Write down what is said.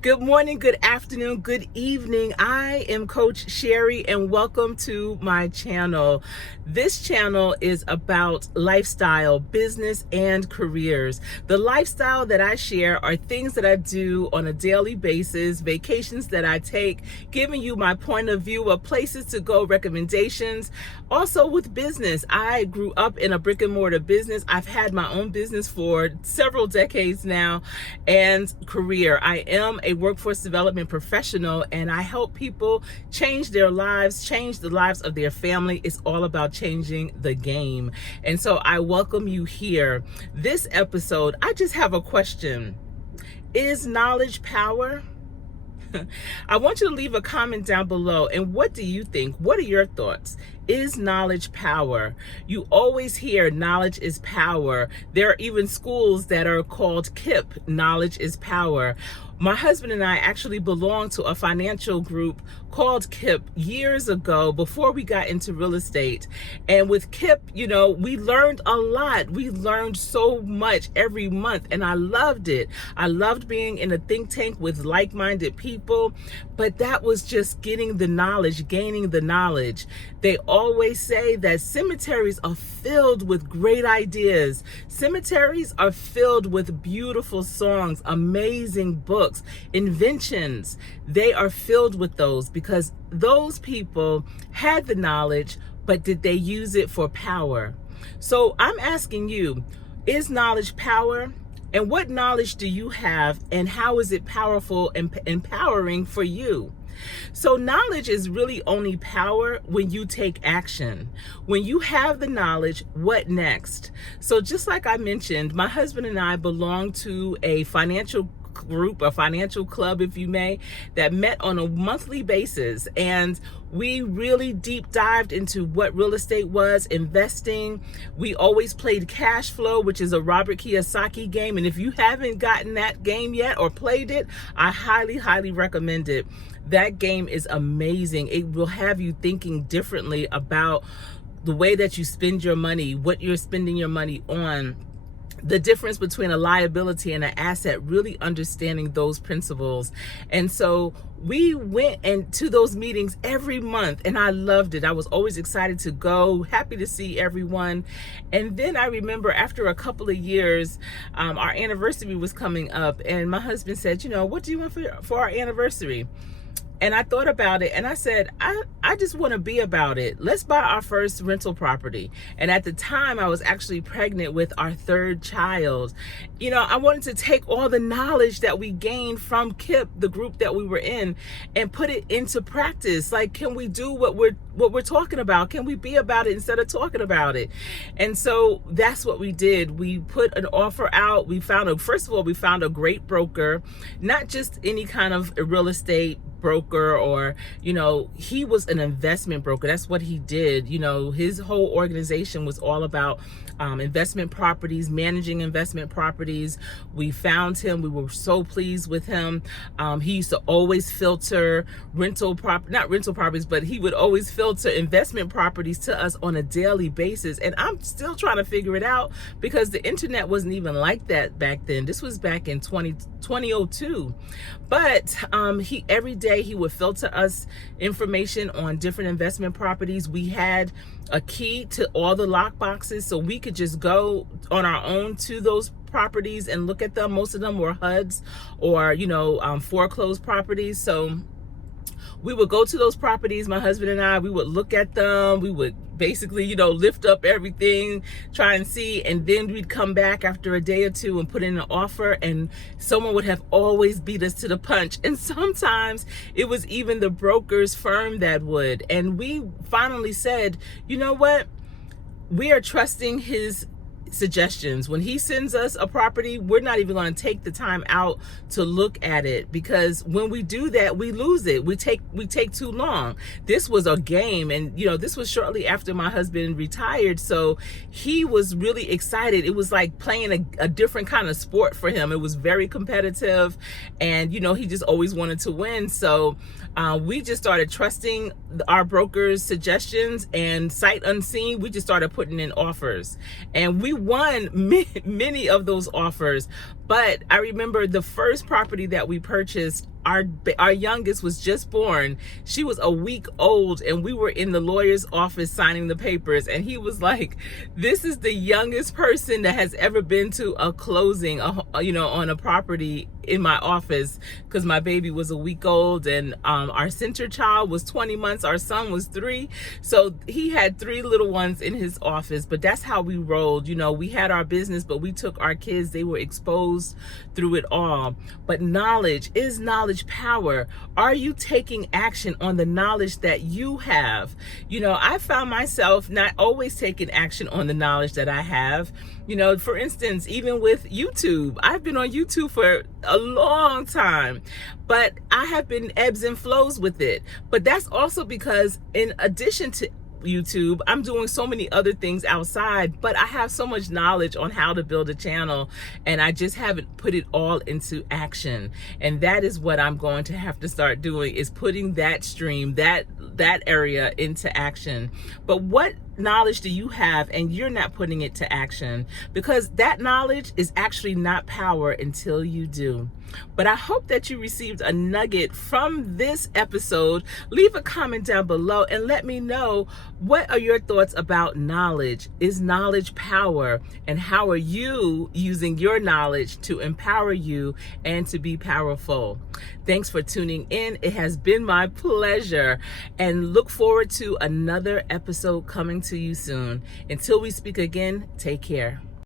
Good morning, good afternoon, good evening. I am Coach Sherry and welcome to my channel. This channel is about lifestyle, business, and careers. The lifestyle that I share are things that I do on a daily basis, vacations that I take, giving you my point of view of places to go, recommendations. Also with business, I grew up in a brick and mortar business. I've had my own business for several decades now, and career. I am a workforce development professional and I help people change their lives, change the lives of their family. It's all about changing the game. And so I welcome you here. This episode, I just have a question. Is knowledge power? I want you to leave a comment down below. And what do you think? What are your thoughts? Is knowledge power? You always hear knowledge is power. There are even schools that are called KIP, knowledge is power. My husband and I actually belonged to a financial group called KIP years ago before we got into real estate. And with KIP, we learned a lot. We learned so much every month and I loved it. I loved being in a think tank with like-minded people, but that was just getting the knowledge, gaining the knowledge. They always say that cemeteries are filled with great ideas. Cemeteries are filled with beautiful songs, amazing books, inventions. They are filled with those because those people had the knowledge, but did they use it for power? So I'm asking you, is knowledge power? And what knowledge do you have and how is it powerful and empowering for you? So knowledge is really only power when you take action. When you have the knowledge, what next? So just like I mentioned, my husband and I belong to a financial group, a financial club, if you may, that met on a monthly basis. And we really deep dived into what real estate was, investing. We always played cash flow, which is a Robert Kiyosaki game. And if you haven't gotten that game yet or played it, I highly, highly recommend it. That game is amazing. It will have you thinking differently about the way that you spend your money, what you're spending your money on, the difference between a liability and an asset, really understanding those principles. And so we went to those meetings every month and I loved it. I was always excited to go, happy to see everyone. And then I remember after a couple of years, our anniversary was coming up and my husband said, what do you want for our anniversary? And I thought about it and I said, I just want to be about it. Let's buy our first rental property. And at the time I was actually pregnant with our third child. I wanted to take all the knowledge that we gained from KIP, the group that we were in, and put it into practice. Like, can we do what we're talking about? Can we be about it instead of talking about it? And so that's what we did. We put an offer out. First of all, we found a great broker, not just any kind of real estate broker or, he was an investment broker. That's what he did. His whole organization was all about investment properties, managing investment properties. We found him. We were so pleased with him. He used to always filter not rental properties, but he would always filter investment properties to us on a daily basis. And I'm still trying to figure it out because the internet wasn't even like that back then. This was back in 2002. But every day he would filter us information on different investment properties. We had a key to all the lock boxes, so we could just go on our own to those properties and look at them. Most of them were HUDs or foreclosed properties. So we would go to those properties, my husband and I, we would look at them. We would basically, lift up everything, try and see. And then we'd come back after a day or two and put in an offer and someone would have always beat us to the punch. And sometimes it was even the broker's firm that would. And we finally said, you know what? We are trusting his suggestions. When he sends us a property, we're not even going to take the time out to look at it, because when we do that, we lose it. We take too long. This was a game, and this was shortly after my husband retired, so he was really excited. It was like playing a different kind of sport for him. It was very competitive, and he just always wanted to win. So we just started trusting our broker's suggestions, and sight unseen, we just started putting in offers, and we won many of those offers, but I remember the first property that we purchased, our youngest was just born. She was a week old, and we were in the lawyer's office signing the papers, and he was like, this is the youngest person that has ever been to a closing, on a property in my office, because my baby was a week old, and our center child was 20 months, our son was 3, so he had 3 little ones in his office. But that's how we rolled. We had our business, but we took our kids, they were exposed through it all. But knowledge is power. Are you taking action on the knowledge that you have? I found myself not always taking action on the knowledge that I have. For instance, even with YouTube, I've been on YouTube for a long time, but I have been ebbs and flows with it. But that's also because in addition to YouTube, I'm doing so many other things outside, but I have so much knowledge on how to build a channel, and I just haven't put it all into action. And that is what I'm going to have to start doing, is putting that stream, that area into action. But what knowledge do you have and you're not putting it to action? Because that knowledge is actually not power until you do. But I hope that you received a nugget from this episode. Leave a comment down below and let me know, what are your thoughts about knowledge? Is knowledge power? And how are you using your knowledge to empower you and to be powerful? Thanks for tuning in. It has been my pleasure, and look forward to another episode coming to you soon. Until we speak again, take care.